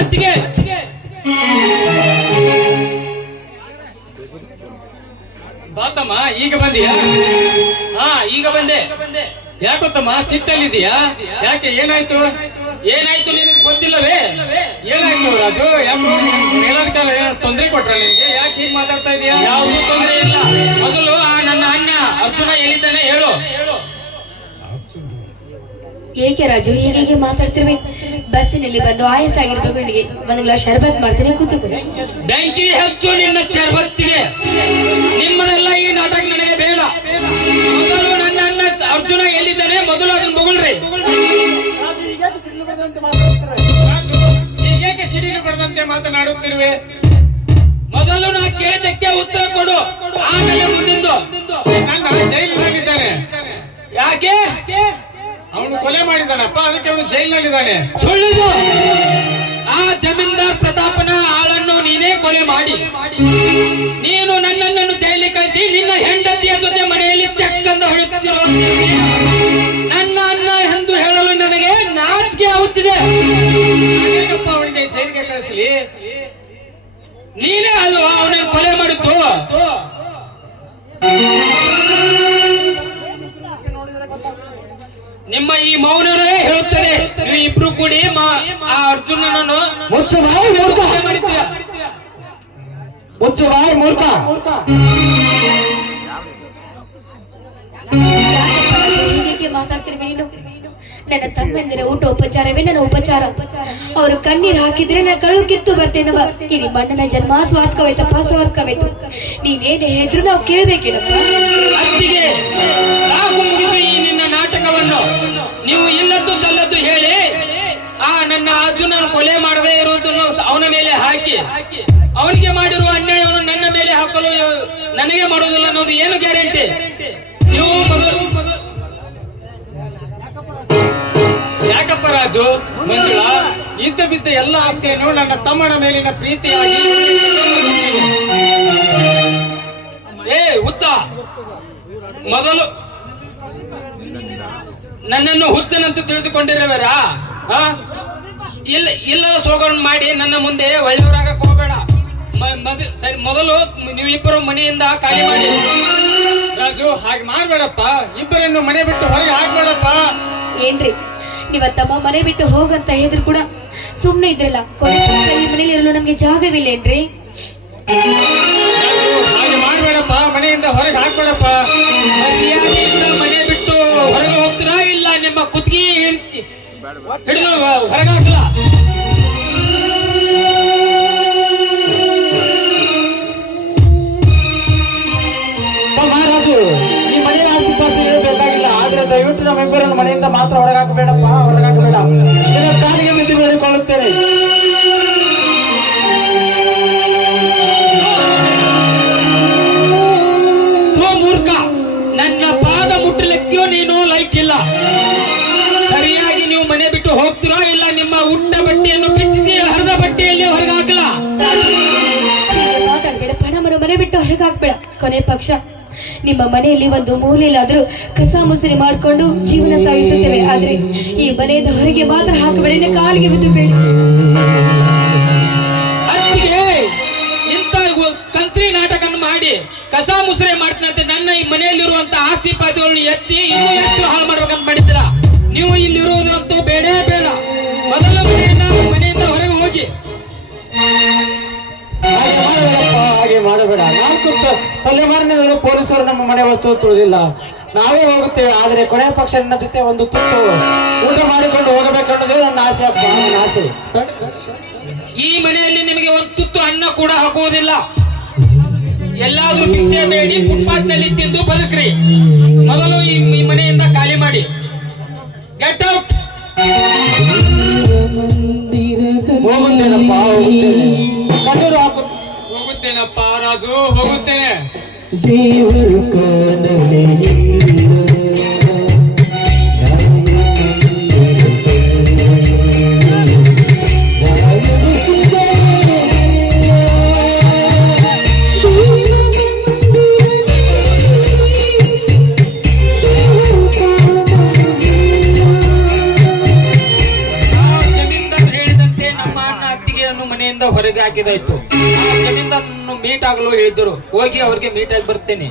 ಅತ್ತಿಗೆ ಬಾತಮ್ಮ, ಈಗ ಬಂದಿಯಾ? ಹಾ, ಈಗ ಬಂದೆ. ಯಾಕೊತ್ತಮ್ಮ ಸಿಟ್ಟಲ್ಲಿದೀಯಾ ಯಾಕೆ, ಏನಾಯ್ತು? ಏನಾಯ್ತು ನಿನಗೆ ಗೊತ್ತಿಲ್ಲವೇ? ಏನಾಯ್ತು ರಾಜು? ಯಾಕೋ ಮೇಲಾಧಿಕಾರ ತೊಂದರೆ ಕೊಟ್ರ ನಿನ್ಗೆ? ಯಾಕೆ ಹೀಗೆ ಮಾತಾಡ್ತಾ ಇದೀಯಾ? ಯಾವುದೂ ತೊಂದರೆ ಇಲ್ಲ. ಮೊದಲು ಆ ನನ್ನ ಅಣ್ಣ ಅರ್ಜುನ ಎಲ್ಲಿದ್ದಾನೆ ಹೇಳು. ಏಕೆ ರಾಜು? ಹೀಗೆ ಮಾತಾಡ್ತಿರ್ವಿ. ಬಸ್ಸಿನಲ್ಲಿ ಬಂದು ಆಯಸ್ ಆಗಿರ್ಬೇಕು ನಿಮಗೆ ಒಂದು ಗ್ಲಾಸ್ ಶರ್ಬತ್ ಮಾಡ್ತೀನಿ ಕೂತ್ಕೊಳ್ಳಿ. ಬೆಂಕಿ ಹೆಚ್ಚು ನಿನ್ನ ಶರ್ಬತ್ತಿಗೆ. ನಿಮ್ಮನ್ನೆಲ್ಲ ಈ ನಾಟಕ ನನಗೆ ಬೇಡ. ಮೊದಲು ನನ್ನ ಅರ್ಜುನ ಎಲ್ಲಿದ್ದಾನೆ? ಮೊದಲು ಅದನ್ನ ಬೊಗಳ್ರಿ. ಹೀಗೇಕೆ ಸಿಡಿಲು ಬಡದಂತೆ ಮಾತನಾಡುತ್ತಿರುವೆ? ಮೊದಲು ನಾ ಕೇಟಕ್ಕೆ ಉತ್ತರ ಕೊಡು. ಆಮೇಲೆ ಮುಂದಿಂದು. ನನ್ನ ಜೈಲಿನಲ್ಲಿದ್ದಾನೆ ಯಾಕೆ? ಅವನು ಕೊಲೆ ಮಾಡಿದಾನಪ್ಪ ಅದಕ್ಕೆ ಅವನು ಜೈಲಿನಲ್ಲಿದ್ದಾನೆ. ಸುಳ್ಳಿದು! ಆ ಜಮೀನ್ದಾರ್ ಪ್ರತಾಪನ ಆಳನ್ನು ನೀನೇ ಕೊಲೆ ಮಾಡಿ. ನೀನು ನನ್ನನ್ನು ಜೈಲಿಗೆ ಕಳಿಸಿ ನಿನ್ನ ಹೆಂಡತಿಯ ಜೊತೆ ಮನೆಯಲ್ಲಿ ಚೆಕ್ಕಂದ ಹೊಡೆಯುತ್ತಿರುವ ನನ್ನ ಅನ್ನ ಎಂದು ಹೇಳಲು ನನಗೆ ನಾಚಿಕೆ ಆಗುತ್ತಿದೆ. ಅವನಿಗೆ ಜೈಲಿಗೆ ಕಳಿಸಲಿ? ನೀನೇ ಅಲ್ವಾ ಅವನನ್ನು ಕೊಲೆ ಮಾಡಿದ್ದು? ನಿಮ್ಮ ಈ ಮೌನವೇ ಹೇಳುತ್ತದೆ. ನೀವು ಇಬ್ರು ಕೂಡಿ ಆ ಅರ್ಜುನನನ್ನು ಮುಚ್ಚು ಬಾಯಿ ಮೂರ್ಖ. ಮುಚ್ಚು ಬಾಯಿ ಮೂರ್ಖ. ನನ್ನ ತಮ್ಮಂದಿರ ಊಟ ಉಪಚಾರವೇ ನನ್ನ ಉಪಚಾರ. ಅವರು ಕಣ್ಣೀರು ಹಾಕಿದ್ರೆ ನಾ ಕಳು ಕಿತ್ತು ಬರ್ತೇನವ. ಇಲ್ಲಿ ಮಣ್ಣನ ಅಣ್ಣನ ಜನ್ಮ ಸ್ವಾರ್ಥಕವಾಯ್ತಪ್ಪ ಸ್ವಾರ್ಥಕವಾಯ್ತು ನೀವೇನೇ ಹೇಳಿದ್ರು ನಾವು ಕೇಳ್ಬೇಕೇನಪ್ಪ? ನೀವು ಇಲ್ಲದ್ದು ಸಲ್ಲದ್ದು ಹೇಳಿ. ಆ, ನನ್ನ ಅರ್ಜುನನ ಕೊಲೆ ಮಾಡದೇ ಇರುವುದನ್ನು ಅವನ ಮೇಲೆ ಹಾಕಿ. ಅವನಿಗೆ ಮಾಡಿರುವ ಅನ್ಯಾಯವನ್ನು ನನ್ನ ಮೇಲೆ ಹಾಕಲು ನನಗೆ ಮಾಡುವುದಿಲ್ಲ ಅನ್ನೋದು ಏನು ಗ್ಯಾರಂಟಿ? ನೀವು ಮೊದಲು ಯಾಕಪ್ಪ ರಾಜು? ಮಂಜುಳ ಇದ್ದ ಬಿದ್ದ ಎಲ್ಲ ಆಸ್ತಿಯನ್ನು ನನ್ನ ತಮ್ಮನ ಮೇಲಿನ ಪ್ರೀತಿಯಾಗಿ ಏ ಉತ್ತ ಮೊದಲು ನನ್ನನ್ನು ಹುಚ್ಚನಂತ ತಿಳಿದುಕೊಂಡಿರವರಾ? ಇಲ್ಲ ಇಲ್ಲ ಸೋಗರನ್ನು ಮಾಡಿ ನನ್ನ ಮುಂದೆ ಒಳ್ಳೆಯವರಾಗಕ್ಕೆ ಹೋಗಬೇಡ ಸರಿ ಮೊದಲು ನೀವಿಬ್ಬರು ಮನೆಯಿಂದ ಖಾಲಿ ಮಾಡಿ. ರಾಜು ಹಾಗೆ ಮಾಡ್ಬೇಡಪ್ಪ. ಇಬ್ಬರನ್ನು ಮನೆ ಬಿಟ್ಟು ಹೊರಗೆ ಹಾಕ್ಬೇಡಪ್ಪ. ಏನ್ರಿ ನೀವ ತಮ್ಮ ಮನೆ ಬಿಟ್ಟು ಹೋಗಂತ ಹೇಳಿದ್ರು ಕೂಡ ಸುಮ್ನೆ ಇದ್ರಲ್ಲ ಕೊನೆ ಈ ಮನೇಲಿ ಇರಲು ನಮ್ಗೆ ಜಾಗವಿಲ್ಲೇನ್ರಿ? ಹಾಗೆ ಮಾಡ್ಬೇಡಪ್ಪ. ಮನೆಯಿಂದ ಹೊರಗೆ ಹಾಕ್ಬೇಡಪ್ಪ. ಹಿಡಿದು ಹೊರಗಾಗಲ್ಲ ಮಹಾರಾಜು, ಈ ಮನೆಯ ಆಸ್ತಿ ಪಾಸ್ತಿ ಬೇಕಾಗಿಲ್ಲ ಆದ್ರೆ ದಯವಿಟ್ಟು ನಮ್ಮಿಬ್ಬರನ್ನು ಮನೆಯಿಂದ ಮಾತ್ರ ಹೊರಗಾಕಬೇಡಪ್ಪ. ಹೊರಗಾಕಬೇಡ. ನಿನ್ನ ಕಾಲಿಗೆ ಬಿದ್ದು ಬೇಡಿಕೊಳ್ಳುತ್ತೇನೆ ಮೂರ್ಖ, ನನ್ನ ಪಾದ ಮುಟ್ಟಲಿಕ್ಕೂ ನೀನು ಲೈಕ್ ಇಲ್ಲ ಸರಿಯಾಗಿ ನೀವು ಮನೆ ಬಿಟ್ಟು ಹೋಗ್ತೀರಾ ಇಲ್ಲ ನಿಮ್ಮ ಉಂಡ ಬಟ್ಟೆಯನ್ನು ಬಿಚ್ಚಿಸಿ ಹರಿದ ಬಟ್ಟೆಯಲ್ಲಿ ಹೊರಗೆ ಹಾಕಲ ಮನೆ ಬಿಟ್ಟು ಹೊರಗೆ ಹಾಕ್ಬೇಡ ಕೊನೆ ಪಕ್ಷ. ನಿಮ್ಮ ಮನೆಯಲ್ಲಿ ಒಂದು ಮೂಲೆಯಲ್ಲಾದ್ರೂ ಕಸ ಮುಸರಿ ಮಾಡ್ಕೊಂಡು ಜೀವನ ಸಾಗಿಸುತ್ತೇವೆ. ಆದ್ರೆ ಈ ಮನೆಯಿಂದ ಹೊರಗೆ ಮಾತ್ರ ಹಾಕಬೇಡ. ಕಾಲಿಗೆ ಬಿದ್ದು ಬೇಡಿ ಗೊ- ಕಂತ್ರಿ ನಾಟಕ ಮಾಡಿ. ಕಸ ಮುಸುರೆ ಮಾಡ್ತಂತೆ ನನ್ನ ಈ ಮನೆಯಲ್ಲಿರುವಂತ ಆಸ್ತಿ ಪಾತಿಗಳನ್ನು ಎತ್ತಿ ಇನ್ನೂ ಹೆಚ್ಚು ಹಾಳು ಮಾಡ್ಬೇಕಂತ ಮಾಡಿದ್ದೀರಾ? ನೀವು ಇಲ್ಲಿರುವುದಂತೂ ಬೇಡೇ ಬೇಡ. ಮೊದಲ ಮನೆಯಿಂದ ಮನೆಯಿಂದ ಹೊರಗೆ ಹೋಗಿ. ಹಾಗೆ ಮಾಡಬೇಡಪ್ಪ ಹಾಗೆ ಮಾಡಬೇಡ. ನಾಲ್ಕು ತಲೆಮಾರಿನಿಂದಲೂ ಪೊಲೀಸರು ನಮ್ಮ ಮನೆ ವಸ್ತು ತುಳಿದಿಲ್ಲ. ನಾವೇ ಹೋಗುತ್ತೇವೆ, ಆದರೆ ಕೊನೆ ಪಕ್ಷ ನನ್ನ ಜೊತೆ ಒಂದು ತುತ್ತು. ಊಟ ಮಾಡಿಕೊಂಡು ಹೋಗಬೇಕನ್ನೋದೇ ನನ್ನ ಆಸೆ, ಅಪ್ಪ, ನನ್ನ ಆಸೆ. ಈ ಮನೆಯಲ್ಲಿ ನಿಮಗೆ ಒಂದು ತುತ್ತು ಅನ್ನ ಕೂಡ ಹಾಕುವುದಿಲ್ಲ. ಎಲ್ಲಾದ್ರೂ ಭಿಕ್ಷೆ ಬೇಡಿ ಫುಟ್ಪಾತ್ನಲ್ಲಿ ತಿಂದು ಬದುಕ್ರಿ. ಮೊದಲು ಈ ಮನೆಯಿಂದ ಖಾಲಿ ಮಾಡಿ. ಗೆಟ್ ಔಟ್ ಹೋಗುತ್ತೇನಪ್ಪ ಹೋಗುತ್ತೇನೆ. ಕಣ್ಣೀರು ಹಾಕು. ಹೋಗುತ್ತೇನಪ್ಪ ರಾಜು ಹೋಗುತ್ತೇನೆ. ದೇವರು ಕಾಣಲೇ ಹೊರಗೆ ಹಾಕಿದಾಯ್ತು. ಜಮೀನ್ದಾರನ್ನು ಮೀಟ್ ಆಗಲು ಹೇಳಿದ್ರು ಹೋಗಿ ಅವ್ರಿಗೆ ಮೀಟ್ ಆಗಿ ಬರ್ತೇನೆ.